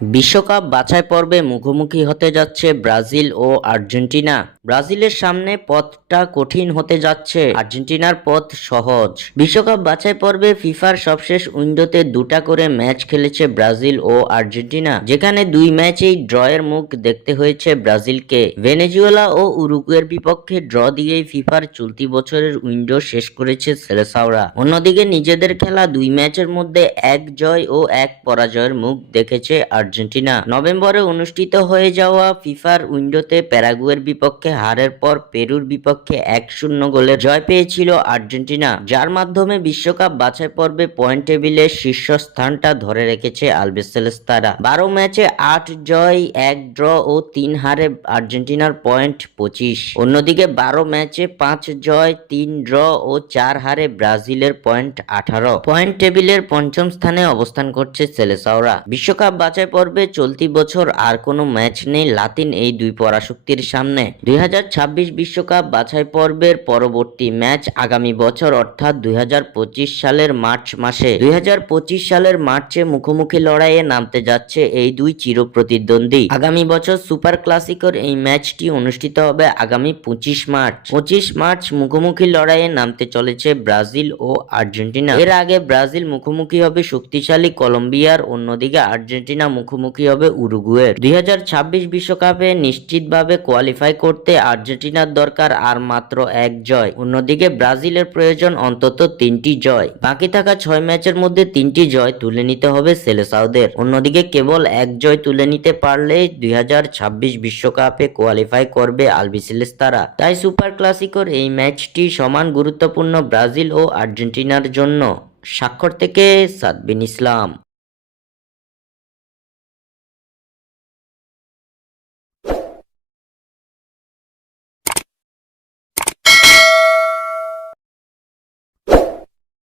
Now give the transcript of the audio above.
বিশ্বকাপ বাছাই পর্বে মুখোমুখি হতে যাচ্ছে ব্রাজিল ও আর্জেন্টিনা। ব্রাজিলের সামনে পথটা কঠিন হতে যাচ্ছে, আর্জেন্টিনার পথ সহজ। বিশ্বকাপ বাছাই পর্বে ফিফার সবশেষ উইন্ডোতে দুটা করে ম্যাচ খেলেছে ব্রাজিল ও আর্জেন্টিনা, যেখানে দুই ম্যাচেই ড্রয়ের মুখ দেখতে হয়েছে ব্রাজিলকে। ভেনেজুয়েলা ও উরুগুয়ের বিপক্ষে ড্র দিয়েই ফিফার চলতি বছরের উইন্ডো শেষ করেছে সেলেসাওরা। অন্যদিকে নিজেদের খেলা দুই ম্যাচের মধ্যে এক জয় ও এক পরাজয়ের মুখ দেখেছে আর্জেন্টিনা। নভেম্বরে অনুষ্ঠিত হয়ে যাওয়া ফিফার উইন্ডোতে প্যারাগুয়ের বিপক্ষে হারের পর পেরুর বিপক্ষে 1-0 গোলের জয় পেয়েছিল আর্জেন্টিনা, যার মাধ্যমে বিশ্বকাপ বাছাই পর্বে পয়েন্ট টেবিলের শীর্ষস্থানটা ধরে রেখেছে আলবিসেলেস্তারা। 12 ম্যাচে 8 জয়, 1 ড্র ও 3 হারে আর্জেন্টিনার পয়েন্ট 25। অন্যদিকে 12 ম্যাচে 5 জয়, 3 ড্র ও 4 হারে ব্রাজিলের পয়েন্ট 18। পয়েন্ট টেবিলের পঞ্চম স্থানে অবস্থান করছে সেলেসাওরা। বিশ্বকাপ বাছাই পর্বে চলতি বছর আর কোনো ম্যাচ নেই লাতিন এই দুই পরাশক্তির সামনে। 2026 বিশ্বকাপ বাছাই পর্বের পরবর্তী ম্যাচ আগামী বছর অর্থাৎ 2025 সালের মার্চ মাসে। 2025 সালের মার্চে মুখোমুখি লড়াইয়ে নামতে যাচ্ছে এই দুই চিরপ্রতিদ্বন্দ্বী। আগামী বছর সুপার ক্লাসিকোর এই ম্যাচটি অনুষ্ঠিত হবে আগামী 25 মার্চ। 25 মার্চ মুখোমুখি লড়াইয়ে নামতে চলেছে ব্রাজিল ও আর্জেন্টিনা। এর আগে ব্রাজিল মুখোমুখি হবে শক্তিশালী কলম্বিয়ার, অন্যদিকে আর্জেন্টিনা মুখোমুখি হবে উরুগুয়ের। 2026 বিশ্বকাপে নিশ্চিতভাবে কোয়ালিফাই করতে আর্জেন্টিনার দরকার আর মাত্র এক জয়। অন্যদিকে ব্রাজিলের প্রয়োজন অন্তত 3টি জয়। বাকি থাকা 6 ম্যাচের মধ্যে 3টি জয় তুলে নিতে হবে সেলেসাওদের। অন্যদিকে কেবল এক জয় তুলে নিতে পারলেই 2026 বিশ্বকাপে কোয়ালিফাই করবে আলবিসেলেস্তারা। তাই সুপার ক্লাসিকোর এই ম্যাচটি সমান গুরুত্বপূর্ণ ব্রাজিল ও আর্জেন্টিনার জন্য। স্বাক্ষর থেকে সাদবিন ইসলাম।